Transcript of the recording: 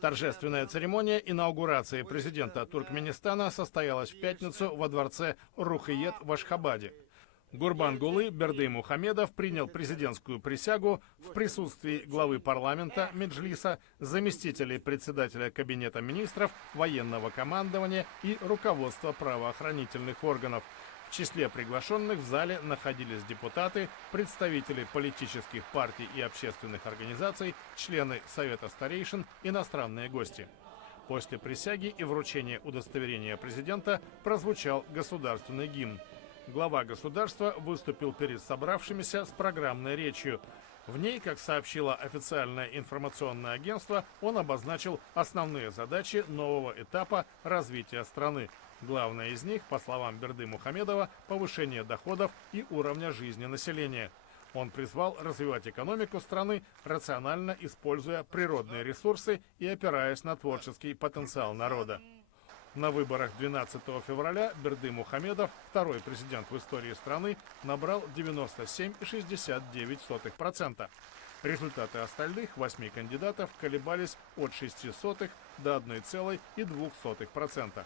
Торжественная церемония инаугурации президента Туркменистана состоялась в пятницу во дворце Рухиет в Ашхабаде. Гурбангулы Бердымухамедов принял президентскую присягу в присутствии главы парламента Меджлиса, заместителей председателя кабинета министров, военного командования и руководства правоохранительных органов. В числе приглашенных в зале находились депутаты, представители политических партий и общественных организаций, члены Совета старейшин, иностранные гости. После присяги и вручения удостоверения президента прозвучал государственный гимн. Глава государства выступил перед собравшимися с программной речью. В ней, как сообщило официальное информационное агентство, он обозначил основные задачи нового этапа развития страны. Главное из них, по словам Бердымухамедова, повышение доходов и уровня жизни населения. Он призвал развивать экономику страны, рационально используя природные ресурсы и опираясь на творческий потенциал народа. На выборах 12 февраля Бердымухамедов, второй президент в истории страны, набрал 97,69%. Результаты остальных 8 кандидатов колебались от 0,06 до 1,02%.